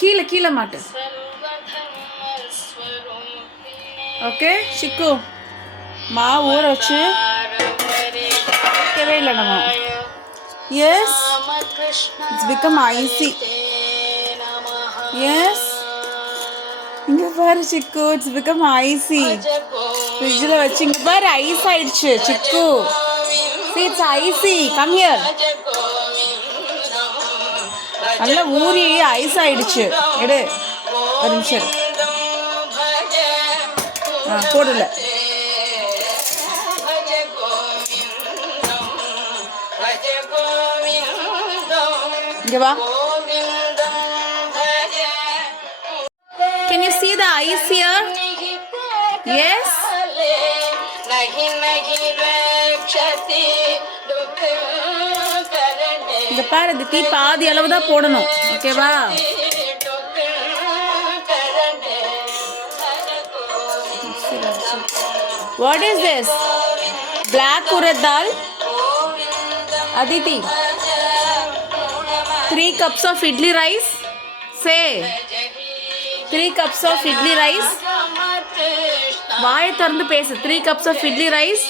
கீழே கீழே மாட்டு. ஓகே சிக்கு, மாவு ஊற வச்சு வைக்கவே இல்லை நம்ம. Yes, it's become icy. Yes, இங்கே பாரு சிக்கு, இட்ஸ் பிகம் ஐசி. ஃப்ரிட்ஜில் வச்சு இங்கே பாரு ஐஸ் ஆயிடுச்சு சிக்கு. See, it's icy. Come here. நல்லா ஊறி ஐஸ் ஆயிடுச்சு. எடு ஒரு நிமிஷம். போடல. இங்க வா. Can you see the ice here? Yes. இந்த பாரு, இந்த டீ பாதி அளவு தான் போடணும். ஓகேவா? What is this? Black urad dal. Aditi, 3 cups of idli rice. Say 3 cups of idli rice. வாயை திறந்து பேசு. 3 cups of idli rice.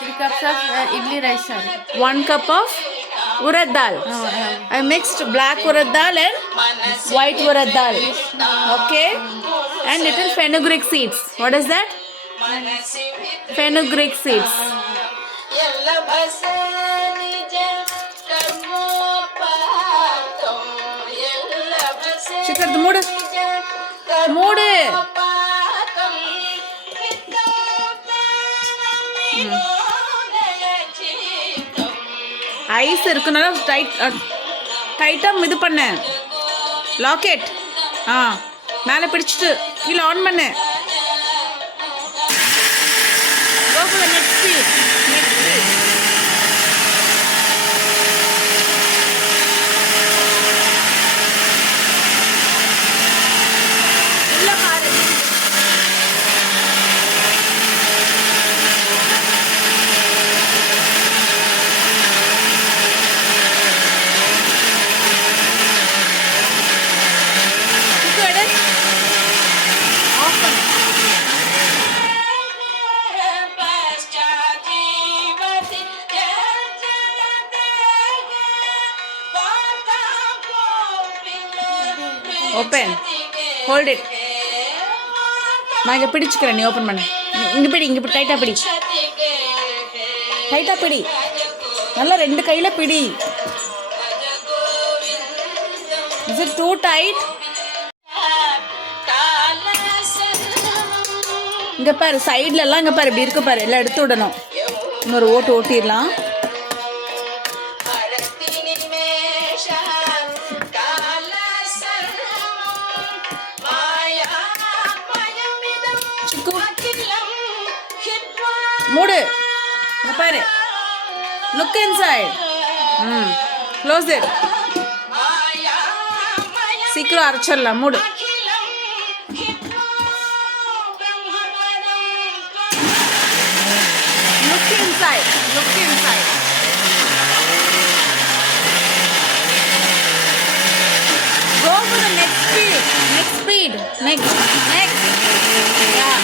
3 cups of idli rice, sorry. 1 cup of urad dal. I mixed black urad dal and white urad dal. Okay? And little fenugreek seeds. What is that? Fenugreek seeds. Shikhar, moodu. Moodu. Ice இருக்குனால டைட்டாக இது பண்ணு. Locket மேலே பிடிச்சிட்டு கீழே on பண்ணு. Go for the next speed. உள்ள பாரு. Open, hold it. நான் இங்கே பிடிச்சிக்கிறேன், நீ ஓப்பன் பண்ணு. இங்கே பிடி, இங்கே டைட்டாக பிடி, டைட்டாக பிடி, நல்லா 2 கையில் பிடி. Is it too tight? இங்கே பாரு சைட்லலாம், இங்கே பாரு இப்படி இருக்கு பாரு, எல்லாம் எடுத்து விடணும். இன்னொரு ஓட்டு ஓட்டிடலாம். மூடு. பாரு, look inside. Close it. சீக்கிரம் அரைச்சிடலாம். மூடு. Look inside. Look inside. Go for the next speed. Next speed. Next. Yeah.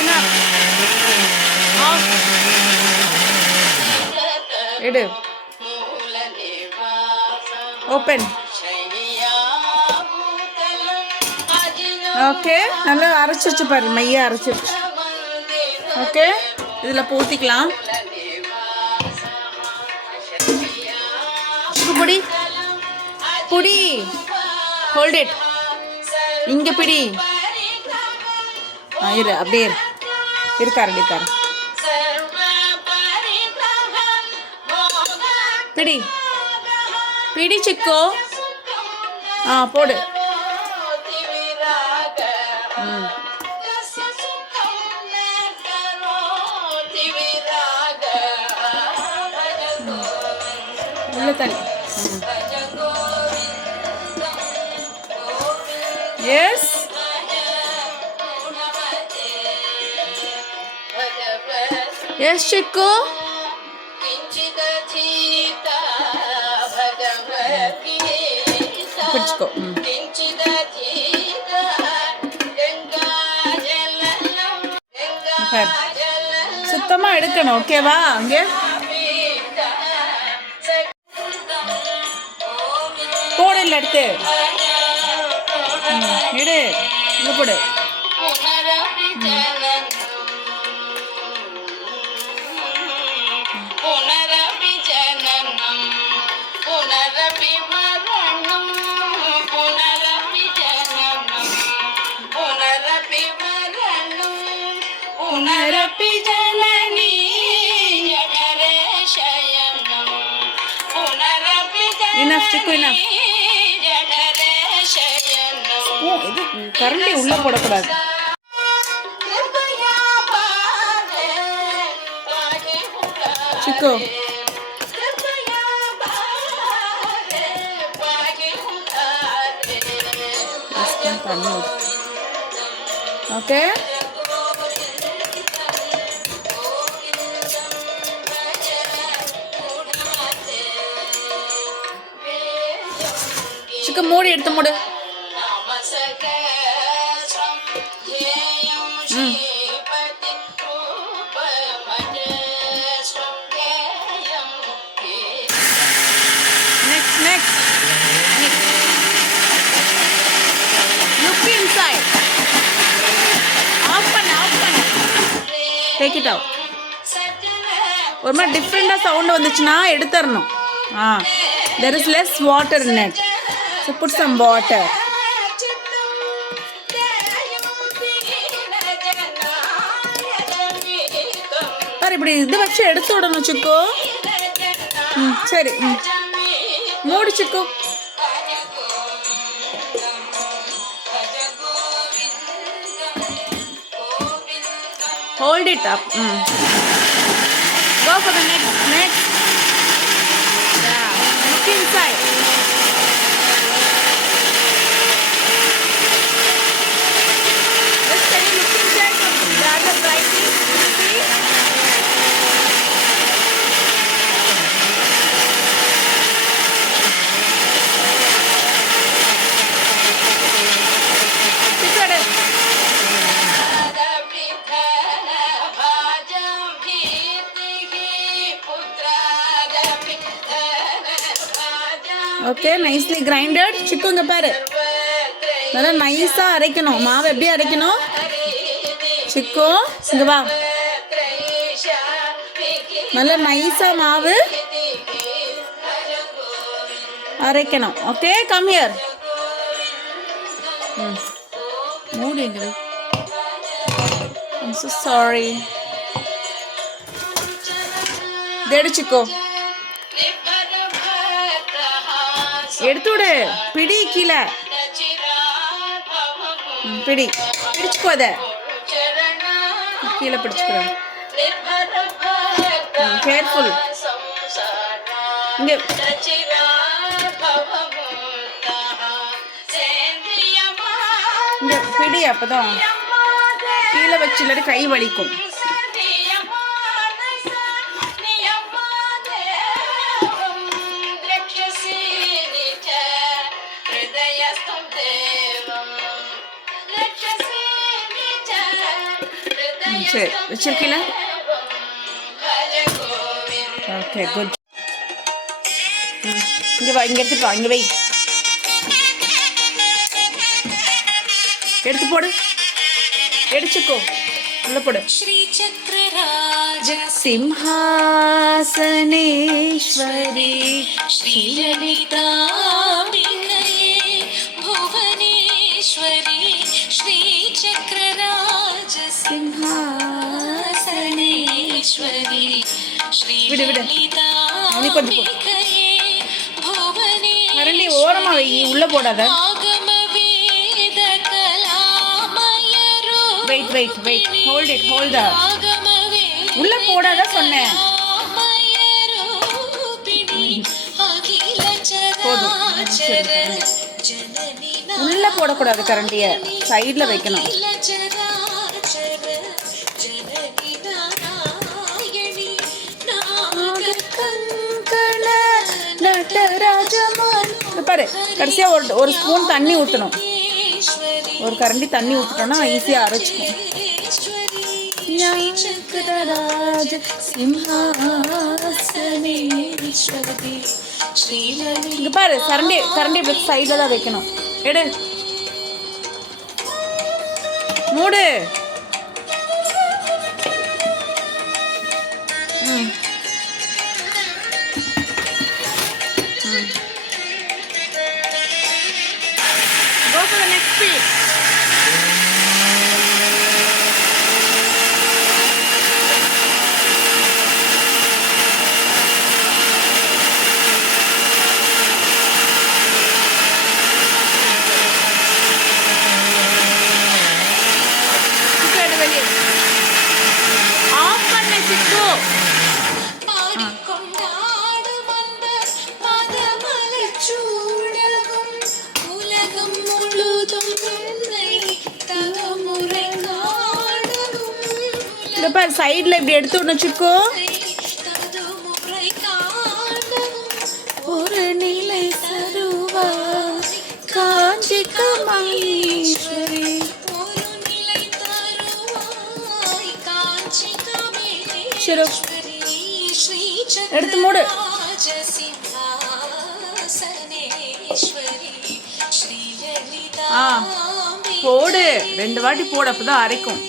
Enough. Off. எடு. Open. ஓகே, நல்லா அரைச்சிருச்சு பாரு, மைய அரைச்சிருச்சு. ஓகே, இதில் ஊற்றிக்கலாம். புடி புடி, ஹோல்ட் இட். இங்கே பிடி. இரு, அப்படியே இருக்காரு அடிப்பாரு. பிடி பிடி சிக்கோ. போடு. உள்ள தண்ணி. எஸ், எஸ் சிக்கு. பாரு சுத்தமாக எடுக்கணும். ஓகேவா? அங்கே போடு இல்லை எடுத்து எடு இங்கே போடு. Enough, Chiku, enough. இது கரண்டி உள்ள போடக்கூடாது. சிக்கு ஓகே சிக்கு மூடி எடுத்து மூடு. Next. Look inside. Off பண்ணு. Take it out. ஒரு மாதிரி டிஃப்ரெண்டாக சவுண்ட் வந்துச்சுன்னா எடுத்துடணும். There is less water in it. So put some water. பாரு இப்படி இது வச்சு எடுத்து விடணும் சிக்கு. சரி மூடி சிக்கு. Hold it up. Go for the next. Yeah. Look inside. Just can you look inside the other brightly? See? Okay nicely grinded. சிக்குங்க பாரு நல்லா நைஸாக அரைக்கணும். மாவு எப்படி அரைக்கணும் சிக்கு? இங்கே வா. நல்லா நைஸாக மாவு அரைக்கணும். Okay come here. மூடிங்க. I'm so sorry. தேடு சிக்கு. எடுத்து விடு. பிடி கீழே பிடிச்சுக்கோ. அதை கீழே பிடிச்சுக்கிறோம். கேர்ஃபுல். இங்கே இங்கே பிடி. அப்போதான் கீழே வச்சு இல்லாட்டி கை வலிக்கும். சரி வச்சிருக்கீல? Okay good. இங்கே வா. இங்கே எடுத்துட்டு வா. இங்கே வை. எடுத்து போடு. எடுத்துக்கோ. உள்ள போடு. சிம்ஹாசனேஸ்வரி ஸ்ரீலலிதாம்பிகை புவனேஸ்வரி ஸ்ரீசக்கரராஜ சிம்ஹாசனேஸ்வரி ஸ்ரீலலிதாம்பிகை புவனேஸ்வரி ஓரமா வை. உள்ள போடாத. Wait hold it. உள்ள போடாத சொன்னேன். உள்ள போடக்கூடாது. கரண்டிய சைட்ல வைக்கணும். பாரு கடைசியா ஒரு ஸ்பூன் தண்ணி ஊற்றணும். ஒரு கரண்டி தண்ணி ஊற்றிட்டோம்னா ஈஸியாக அரைச்சிக்கும். சிம்ஹாசனேஸ்வரி ஸ்ரீலலிதா. இங்க பாரு, கரண்டி கரண்டி இப்படி சைடில் தான் வைக்கணும். எடு, மூடு. Go for the next piece. Off பண்ணு சிக்கு. இங்க பாரு, சைடுல இப்படி எடுத்து விடணும் சிக்கு. ஒரு நிலை சருவா காஞ்சி கமலீஸ்வரி. சரி, எடுத்து மூடு. போடு, 2 வாட்டி போடு, அப்பதான் அரைக்கும்.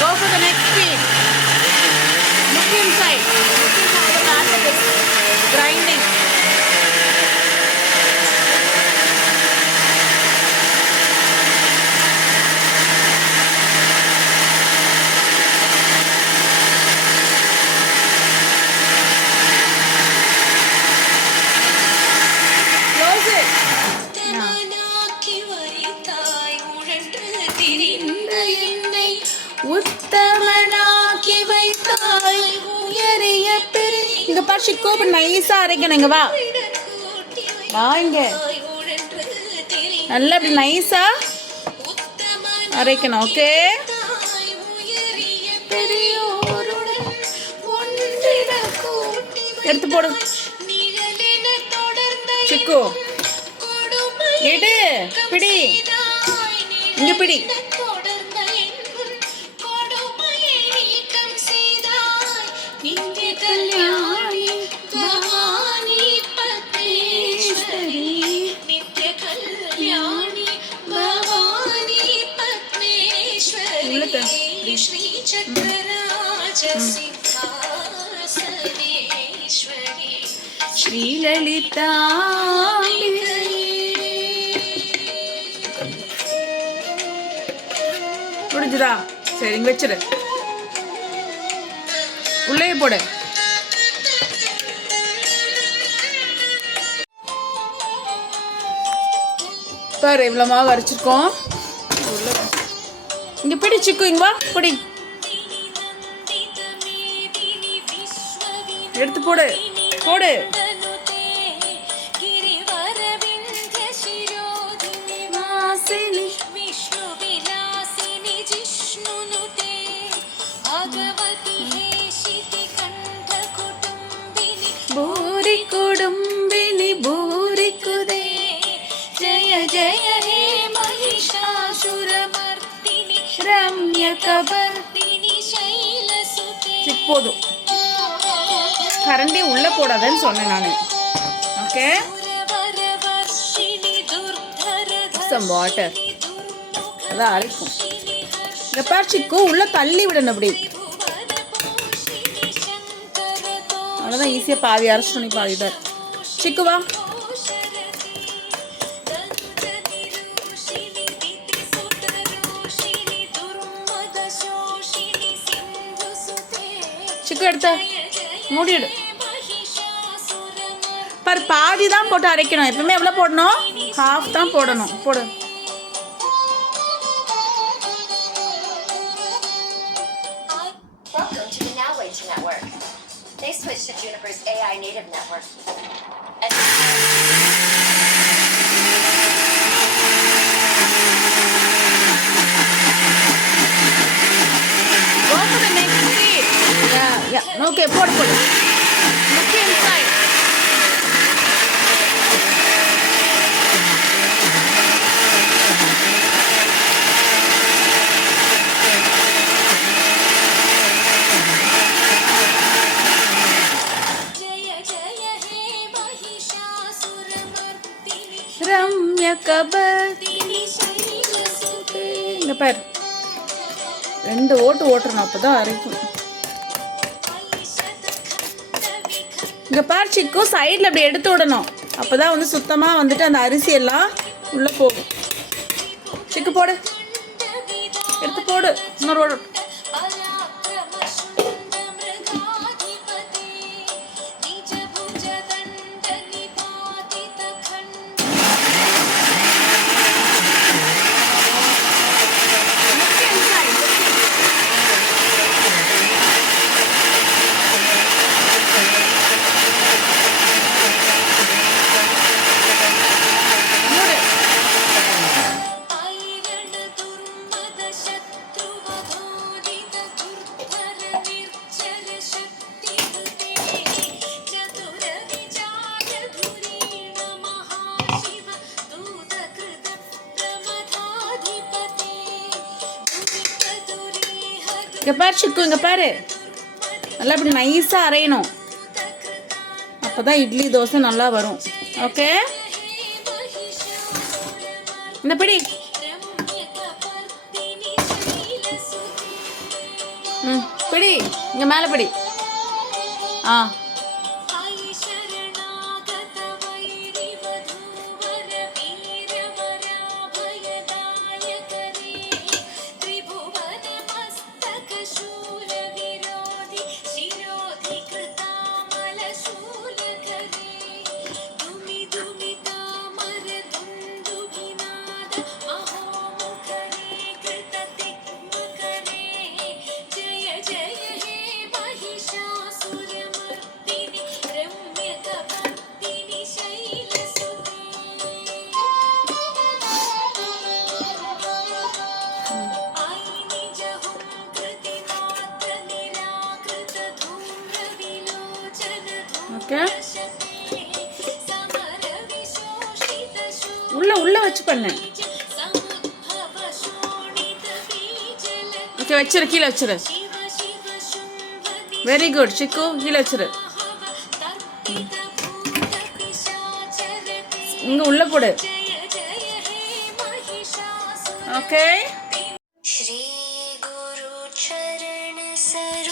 Go for the next piece. Look inside. Look inside the basket is grinding. Close it. உத்தமனாக்கி வைத்தாய் உயரிய பெரு. இங்க பாரு சிக்கு, இப்ப நைஸா அரைக்கணும். இங்க வா, வா இங்க. நல்லா இப்படி நைஸா அரைக்கணும். ஓகே, எடுத்து போடு சிக்கு. எடு, பிடி, இங்க பிடி. ஸ்ரீலலிதா முடிஞ்சுதா? சரி, இங்க வச்சிரு. உள்ளே போடு. பாரு, இவ்வளோ மாவு அரைச்சிருக்கோம். இங்க பிடி சிக்கு, இங்க வா, பிடி, எடுத்து போடு, போடு. பூரி குடும்பினி பூரி குதே ஜய ஜய ஹே மகிஷாசுரமர்த்தினி ரம்ய கபர்த்தினி சைலசுதே. போதும், கரண்டி உள்ள போடாதன்னு சொன்னேன் நானு. Okay, some water. அதான் அரைக்கும். இந்த பாச்சிக்கு உள்ள தள்ளி விடணும். அப்படி அவ்வளோதான், ஈஸியாக பாதி அரைச்சிட்டு நீ பாதிட்டார். சிக்கு வா. சிக்கு எடுத்த மூடிடு. பாரு, பாதி தான் போட்டு அரைக்கணும். எப்பவுமே எவ்வளோ போடணும்? ஹாஃப் தான் போடணும். போடு. They switched to Juniper's AI native network. Go for the next seat. Yeah. Okay, put. Look inside. 2 ஓட்டு ஓட்டணும், அப்போ தான் அரைக்கும். இங்கே பார் சிக்கு, சைடில் அப்படி எடுத்து விடணும், அப்போ தான் வந்து சுத்தமாக வந்துட்டு அந்த அரிசி எல்லாம் உள்ளே போகும். சிக்கு போடு, எடுத்து போடு, இன்னொரு ஓடு. இங்கே பாரு சிக்கு, இங்கே பாரு, நல்லா இப்படி நைஸாக அரையணும், அப்போ தான் இட்லி தோசை நல்லா வரும். ஓகே, இந்த பிடி. பிடி, இங்கே மேலே பிடி. ஆ, ஓகே, உள்ள வச்சு பண்ணு. ஓகே, வச்சிரு, கீழே வச்சிரு. வெரி குட் சிக்கு, கீழே வச்சிரு. இங்க உள்ள போடு. ஓகே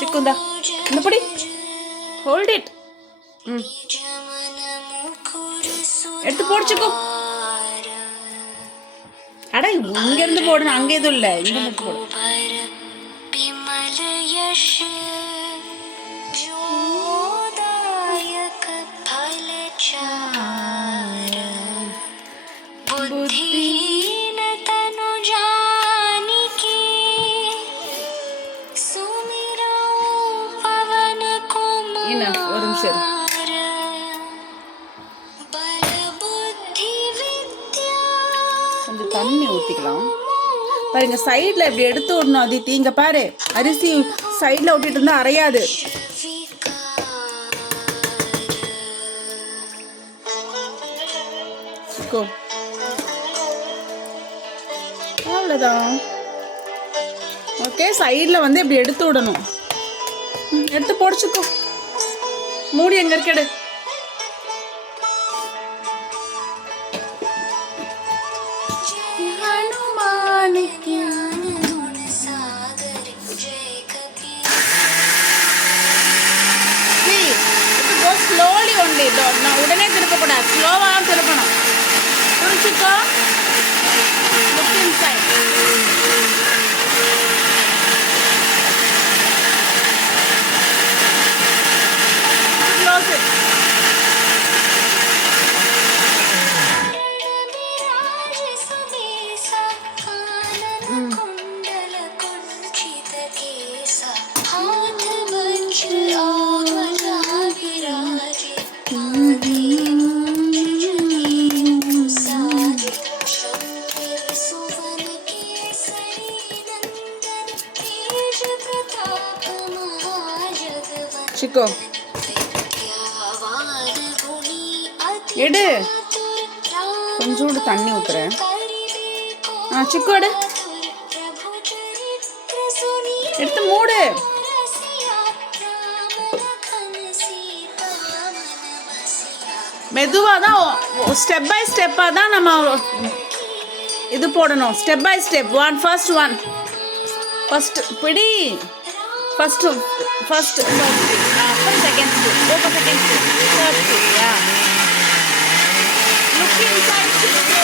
சிக்குந்தா, இந்த பொடி, ஹோல்ட் இட். எடுத்து போடு சிக்கு. அட, இங்க இருந்து போடணும், அங்க எதுவும் இல்லை, இங்க மட்டும் போடு. ஒரு நிமிஷம் கொஞ்சம் தண்ணி ஊற்றிக்கலாம். பாருங்க, சைடில் இப்படி எடுத்து விடணும் அதித்தி. இங்கே பாரு, அரிசி சைடில் விட்டுட்டு இருந்தால் அரையாது. அவ்வளோதான். ஓகே, சைடில் வந்து இப்படி எடுத்து விடணும். எடுத்து போடிச்சுக்கோ. மூடி எங்க இருக்கடு. ஸ்லோலி ஒன்லி, நான் உடனே திருப்பக்கூடாது, ஸ்லோவா திருப்பணும். புரிஞ்சுக்கோ. Look inside. Close it. Chicco, எடு, கொஞ்சோண்டு தண்ணி ஊத்துறேன். சிக்கு எடு, எடுத்து மூடு. மெதுவாக தான், ஸ்டெப் பை ஸ்டெப்பாக தான் நம்ம இது போடணும். Step by step. First one first பிடி ஃபர்ஸ்ட் அப்புறம் second school open second school third school yeah look inside சிக்கு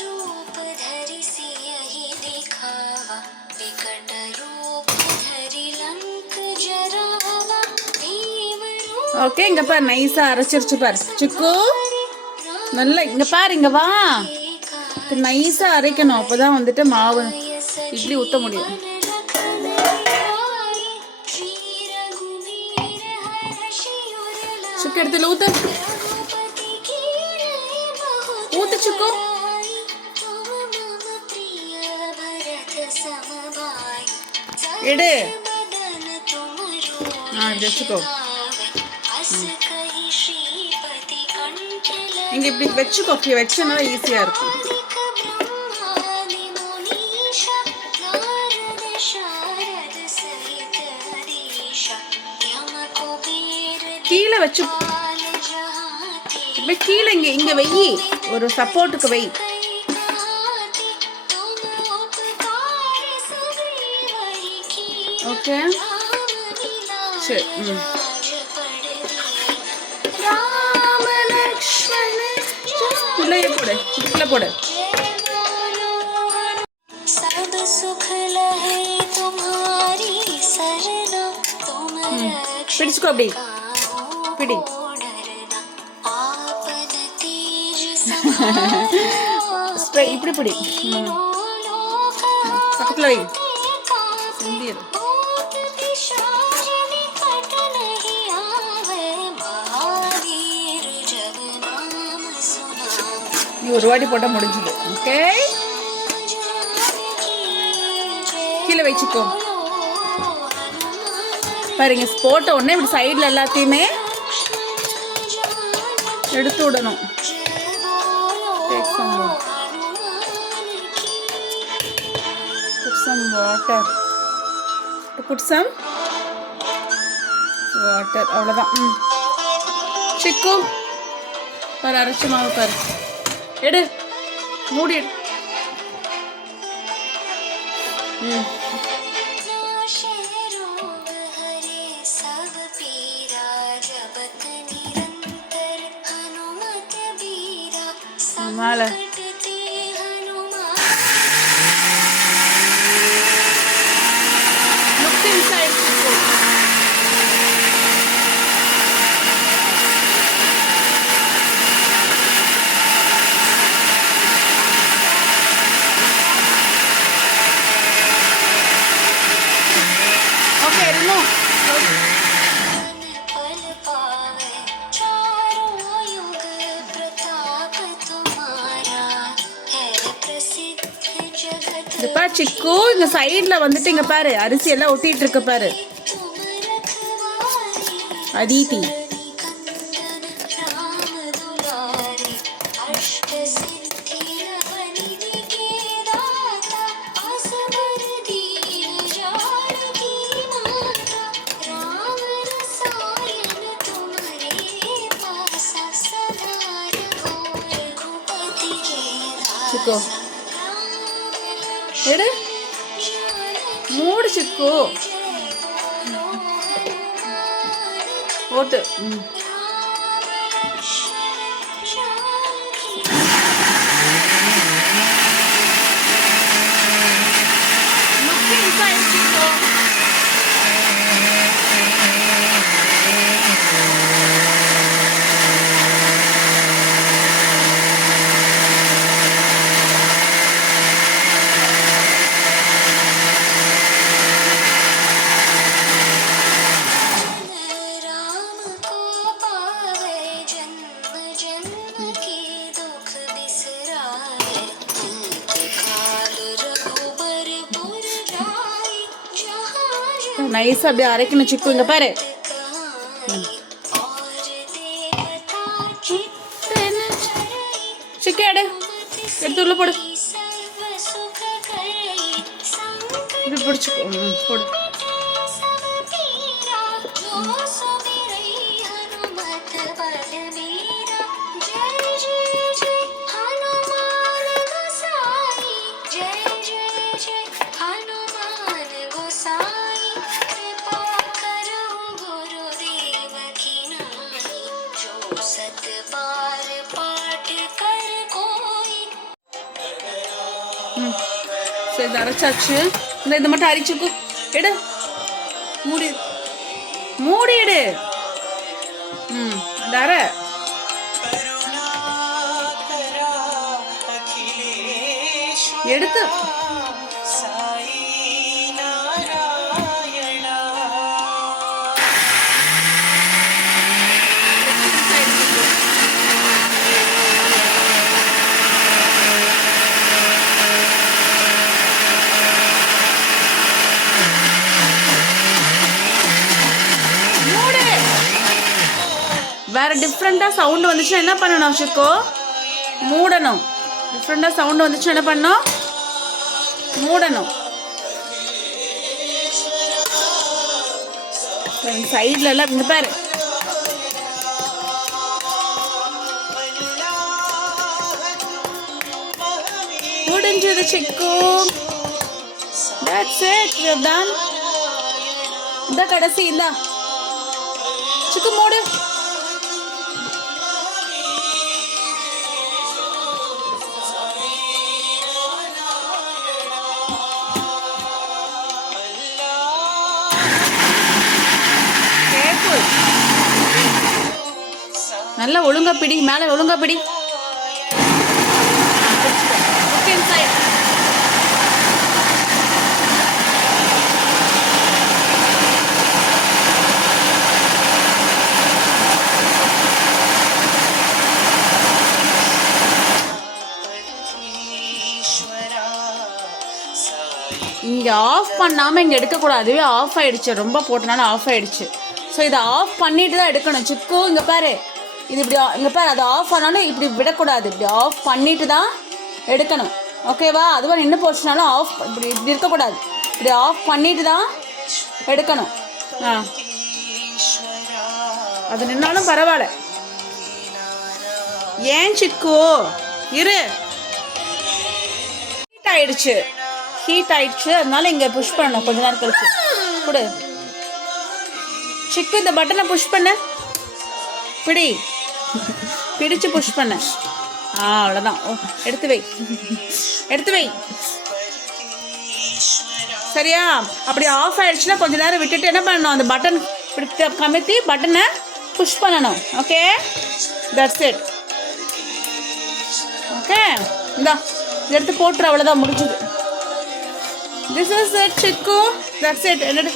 रूप धरि सियहि दिखावा विकट रूप धरि लंक जरावा भीम रूप ஓகே இங்க பாரு நைஸா அரைச்சிருச்சு பாரு சிக்கு நல்லா இங்க பாரு இங்க வா நைஸா அரைக்கணும் அப்பதான் வந்துட்டு மாவு இட்லி ஊத்த முடியும் சிக்கு எடுத்துல ஊத்து ஊத்து சிக்கு எடு இப்படி வச்சுக்கோ இங்க இப்படி வச்சுக்கோ இப்படி வச்சனால ஈஸியா இருக்கும் கீழே வச்சு இப்படி கீழே இங்க வெயி ஒரு சப்போர்ட்டுக்கு வை ஓகே சரி போடு இதுக்குள்ள போடு सब सुख लहे तुम्हारी सरना तुम பிடிச்சுக்கோ அப்படி பிடி आपद तेज இப்படி பிடி பக்கத்துல வை சிந்திரு நீ ஒரு வாட்டி போட்டா முடிஞ்சுது ஓகே கீழே வச்சுக்கோ பாருங்க போட்ட உடனே இப்படி சைடில் எல்லாத்தையுமே எடுத்து விடணும் put some water அவ்வளோதான் சிக்கு பாரு அரைச்ச மாவு பாரு எடு மூடி எடு மேலே look inside Chiku. Okay, remove. இந்த பாரு சிக்கு இந்த சைடுல வந்துட்டு இங்க பாரு அரிசி எல்லாம் ஒட்டிட்டு இருக்கு பாரு அதீதி சிக்கு எடு மூடு சிக்கு ஓட்டு Look inside, Chiku. நைஸா அப்படியே அரைக்கணும் சிக்கு இங்க பாரு சிக்கு எடு எடுத்து உள்ள போடு பிடிச்சிக்கோ. போடு. तेरा जो सुमिरै हनुमत बल मेरा जय जय जय हनुमान गोसाई जय जय जय हनुमान गोसाई कृपा करो गुरुदेव की नाई जो सत बार पाठ कर कोई. சரி இது அரைச்சாச்சு. இந்த மட்டும் அரிச்சுக்கு எடு. மூடி மூடி எடு. இந்த அரை எடுத்து மூடு. வேற டிஃப்ரெண்டாக சவுண்டு வந்துச்சுன்னா என்ன பண்ணணும் சிக்கோ? மூடணும். டிஃப்ரெண்டாக சவுண்டு வந்துச்சுன்னா என்ன பண்ணணும்? மூடணும். சைட்ல எல்லாம் இங்க பாரு. முடிஞ்சது சிக்கு. That's it. We are done. இந்த கடைசி இந்த சிக்கு மூடு. நல்லா ஒழுங்கா பிடி. மேலே ஒழுங்கா பிடி. Okay, inside. இங்கே ஆஃப் பண்ணாமல் இங்கே எடுக்கக்கூடாது. அதுவே ஆஃப் ஆகிடுச்சு. ரொம்ப போட்டனால ஆஃப் ஆகிடுச்சு. ஸோ இதை ஆஃப் பண்ணிட்டு தான் எடுக்கணும் சிக்கு. இங்கே பாரு, இது இப்படி இங்கே பாரு, அது ஆஃப் ஆனாலும் இப்படி விடக்கூடாது. இப்படி ஆஃப் பண்ணிட்டு தான் எடுக்கணும். ஓகேவா? அதுவா நின்று போச்சுனாலும் ஆஃப் இப்படி இப்படி இருக்கக்கூடாது. இப்படி ஆஃப் பண்ணிட்டு தான் எடுக்கணும். அது நின்னாலும் பரவாயில்ல. ஏன் சிக்கு இரு. ஹீட் ஆயிடுச்சு. ஹீட் ஆயிடுச்சு. அதனால இங்கே புஷ் பண்ணணும். கொஞ்ச நேரம் கழிச்சு கொடு சிக்கு. இந்த பட்டனை புஷ் பண்ண. பிடி. பிடிச்சு புஷ் பண்ண. அவ்வளோதான். எடுத்து வை. எடுத்து வை. சரியா? அப்படி ஆஃப் ஆயிடுச்சுன்னா கொஞ்ச நேரம் விட்டுட்டு என்ன பண்ணணும்? அந்த பட்டன் இப்படி கமித்தி பட்டனை புஷ் பண்ணணும். Okay, that's it. ஓகே, இந்தா எடுத்து போட்டுரு. அவ்வளோதான், முடிஞ்சுது. திஸ் இஸ் இட் சிக்கு. That's it. என்னது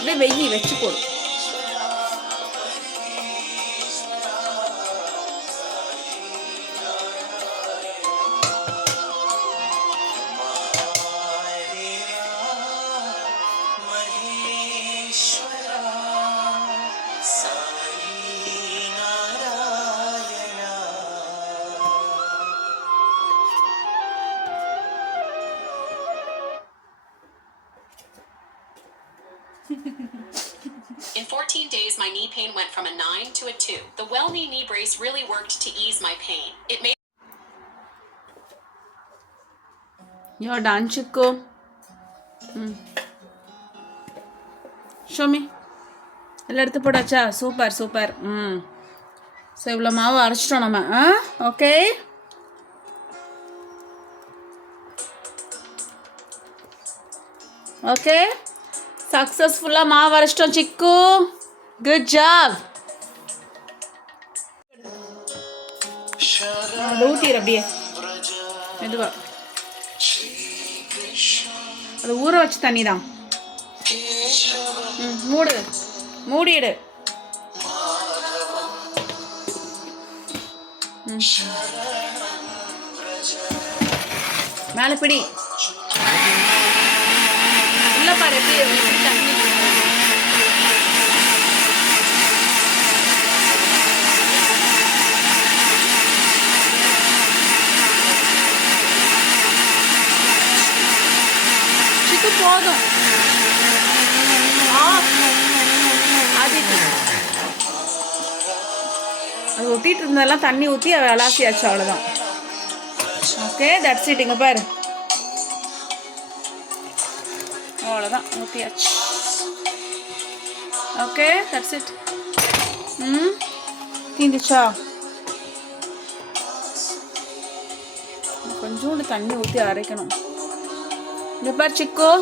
அப்படியே வெய்யி வச்சு போடு. In 14 days, my knee pain went from a 9 to a 2. The WellKnee knee brace really worked to ease my pain. It made You're done, Chico. Show me. எல்லாம் எடுத்து போடாச்சா? Super super. So இவ்வளோ மாவு அரைச்சிட்டோம் நம்ம. Okay, okay, சக்ஸஸ்ஃபுல்லாக மாவு அரைச்சிட்டோம் சிக்கு. Good job. அதை ஊற்றிடு அப்படியே மெதுவா. அது ஊற வச்ச தண்ணி தான். மூடு, மூடிடு. மேலே பிடி. உள்ள பாரு எப்படி தண்ணி. அது ஒட்டிகிட்டு இருந்ததெல்லாம் தண்ணி ஊற்றி அதை அலாசியாச்சு, அவ்வளோதான். Okay, that's it. இங்கே பாரு, அவ்வளோதான், ஊற்றியாச்சு. Okay, that's it. தீந்துச்சா? கொஞ்சோண்டு தண்ணி ஊற்றி அரைக்கணும். இங்கே பாரு சிக்கோ,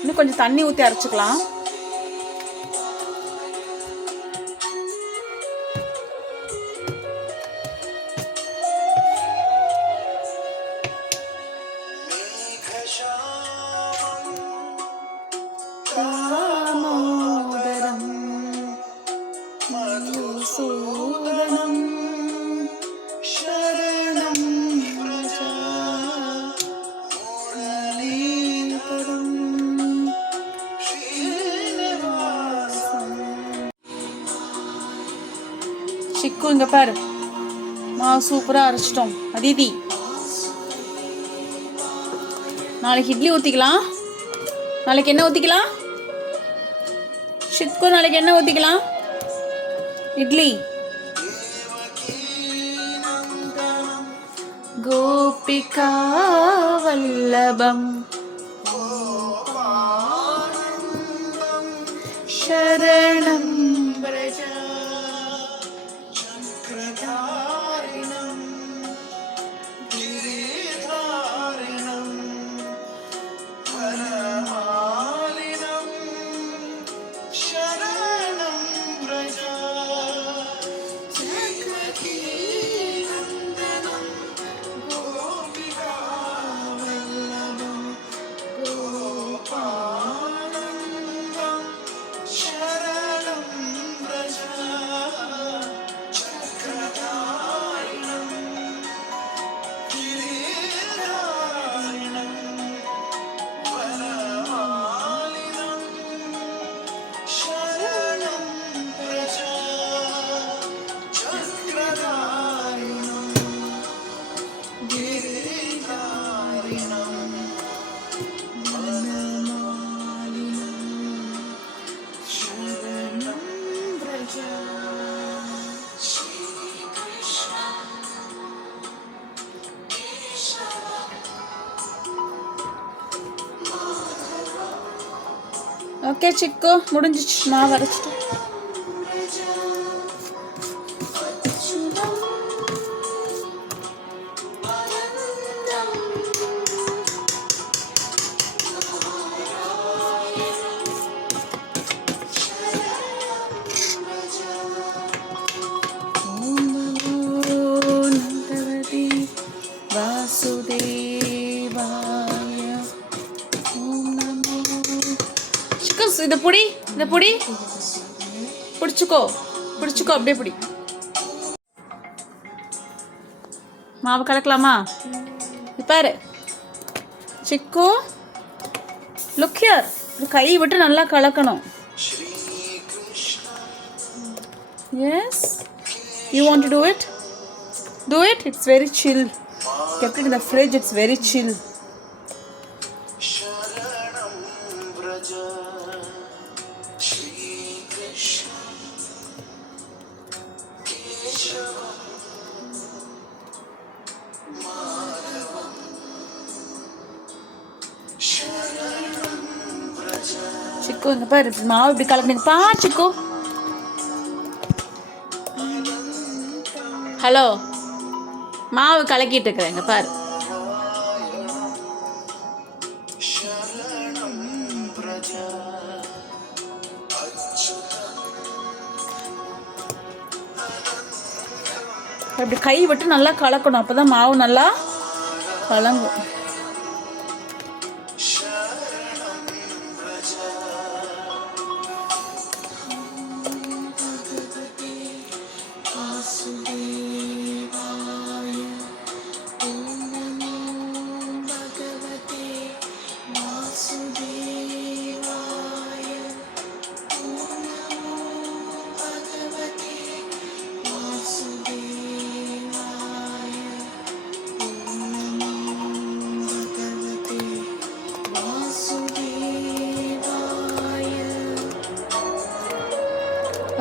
இன்னும் கொஞ்சம் தண்ணி ஊற்றி அரைச்சிக்கலாம். தாமோதரம் மதுசூதனம் சரணம் பிரஜா முரளீதரம் ஸ்ரீனிவாசம். சிக்கு இங்க பாரு, மாவு சூப்பரா அரைச்சிட்டோம். அதிதி, நாளைக்கு இட்லி ஊற்றிக்கலாம். நாளைக்கு என்ன ஊற்றிக்கலாம் சித்கு? நாளைக்கு என்ன ஊற்றிக்கலாம்? இட்லி. கோபிகா வல்லபம் சரணம் பிரஜா சக்கரதாரிணம் கிரீதாரிணம் பரமாலினம் சரணம் பிரஜா ஜகதீநந்தனம் கோபிகா வல்லபம் கோபானந்தம் சரணம் பிரஜா சக்கரதாரிணம் கிரீதாரிணம் பரமாலினம் சரணம் பிரஜா சக்கரதாரிணம் கிரீதாரிணம் வனமாலினம் சரணம் பிரஜா. ஓகே சிக்கு, முடிஞ்சிச்சு. மாவு அரைச்சிட்டு நந்தவதி வாசுதேவாய ஓம் நமோ. சிக்கு, இதை புடி, இதை புடி, பிடிச்சிக்கோ, பிடிச்சிக்கோ, அப்படியே பிடி. மாவு கலக்கலாமா? பாரு சிக்கு, லுக் ஹியர். கை விட்டு நல்லா கலக்கணும். Yes, you want to do it? Do it. It's very chill. Kept it in the fridge. It's very chill. शरणं व्रज श्रीकृष्ण केशव माधवं शरणं व्रज. சிக்கு, இங்க பாரு, மாவு இப்படி கலக்கணும். பாரு சிக்கு. ஹலோ, மாவு கலக்கிட்டு இருக்கிறேன். இங்க பாரு. शरणं व्रज இப்படி கை விட்டு நல்லா கலக்கணும். அப்பதான் மாவு நல்லா கலங்கும்.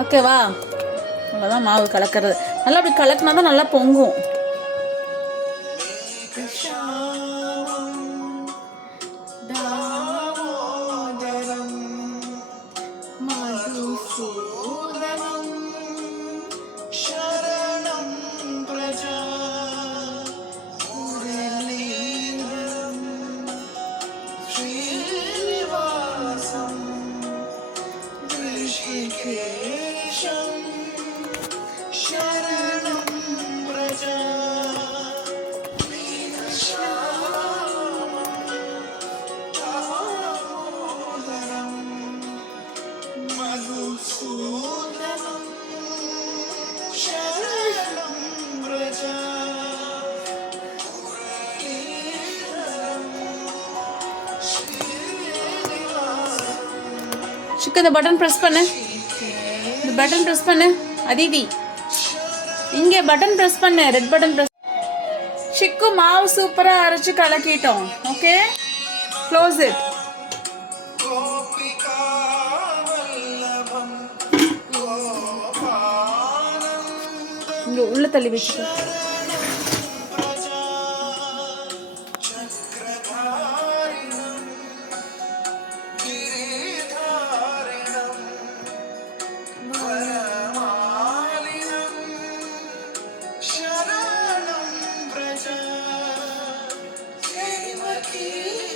ஓகேவா? அவ்வளோதான் மாவு கலக்கிறது. நல்லா அப்படி கலக்கினா தான் நல்லா பொங்கும். शरणं प्रजा श्रीनिवासं ऋषिकेशं शरणं प्रजा दामोदरं मधुसूदनं शरणं प्रजा சிக்கு இந்த பட்டன் ப்ரெஸ் பண்ணு. இந்த பட்டன் ப்ரெஸ் பண்ணு அதிதி. இங்கே பட்டன் ப்ரெஸ் பண்ணு, ரெட் பட்டன் ப்ரெஸ். சிக்கு மாவு சூப்பராக அரைச்சி கலக்கிட்டோம். Okay, close it. गोपिका वल्लभं गोपानन्दं இங்கே உள்ள தள்ளி வச்சுக்கோ. प्रजा चक्रधारिणं गिरिधारिणं वरमालिनं शरणं प्रजा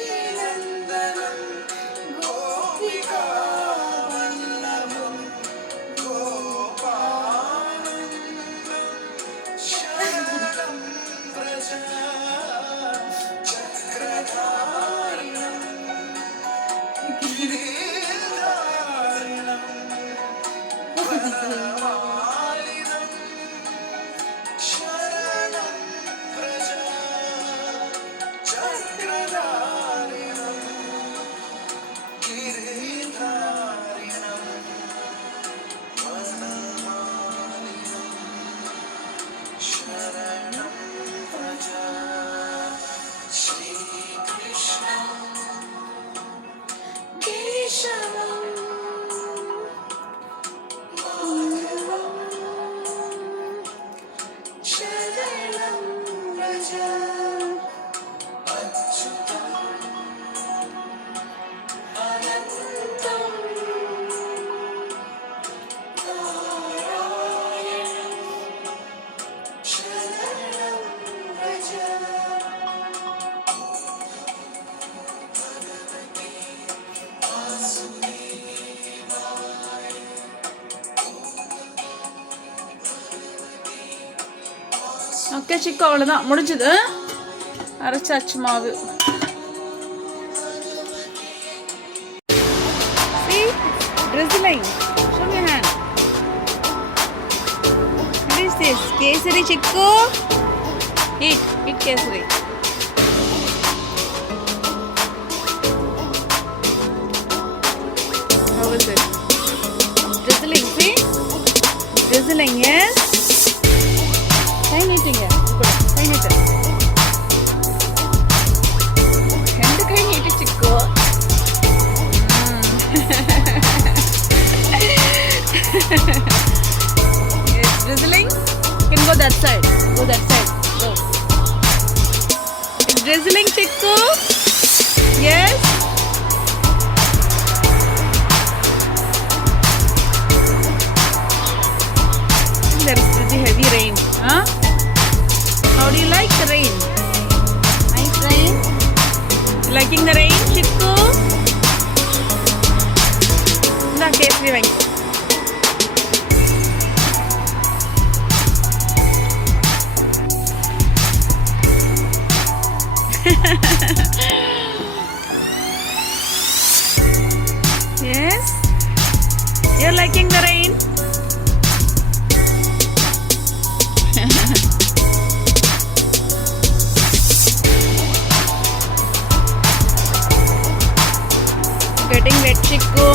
देवकीनन्दनं गोपिका वल्लभं गोपानन्दं शरणं प्रजा चक्रधारिणं गिरिधारिणं वरमालिनं शरणं प्रजा चक्रधारिणं गिरिधारिणं वनमालिनं शरणं प्रजा श्रीकृष्णं केशवं माधवं शरणं प्रजा अच्युतम् अनन्तं नारायणं शरणं प्रजा भगवते वासुदेवाय ஓகே சிக்கு, அவ்வளோதான் முடிஞ்சுது. அரைச்சாச்சு மாவு. See, drizzling. Show me your hand. What is this? Kesari Chikku? Eat kesari. How is it? Drizzling, see? Drizzling, yes? கை நீட்டுங்க. கை நீட்டு. ரெண்டு கை நீட்டு சிக்கு. It's drizzling. You can go that side. Go that side. Go. It's drizzling, Chikku. Yes. There is pretty heavy rain. Huh? How do you like the rain? Nice rain. You liking the rain, Chikku? இந்த கேசரி வாங்கி. Yes? You're liking the rain? Getting wet, Chikku.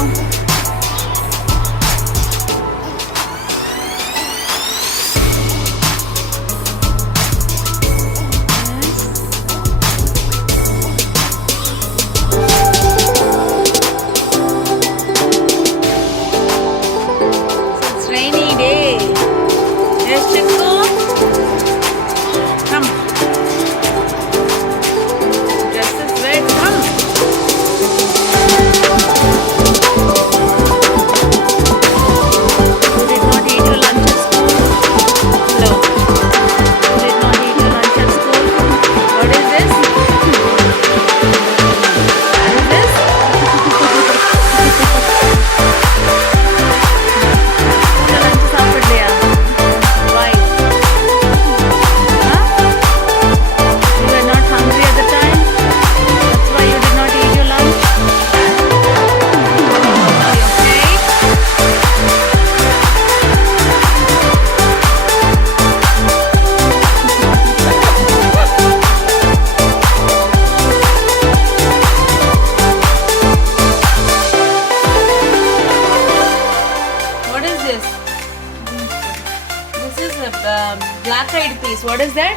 rice. What is that?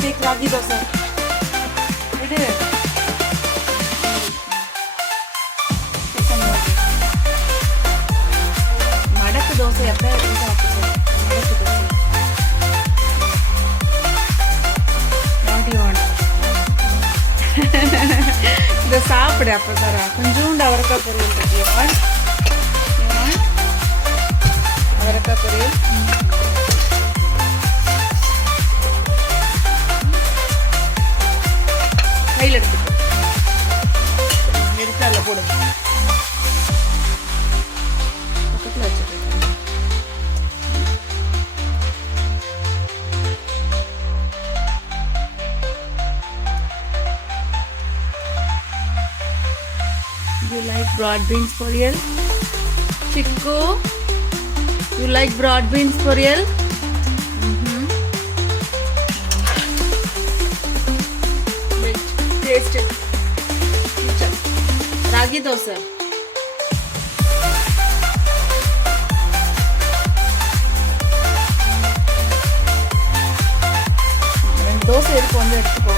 Take ragi dosa. இது மடக்கு தோசை எப்போ மடக்கு dosa. What do you want? இதை சாப்பிடு அப்போ தரா. கொஞ்சோண்டு அவரைக்காய் பொரியல் இருக்கு. You want? அவரைக்காய் பொரியல். கையில் எடுத்துக்கோ. எடுத்து அதில் போடு. பக்கத்தில் வச்சுக்கோ. You like broad beans பொரியல்? Chikku, you like broad beans பொரியல்? Taste it. ராகி தோசை. ரெண்டு தோசை எடுத்து வந்து எடுத்துக்கோ.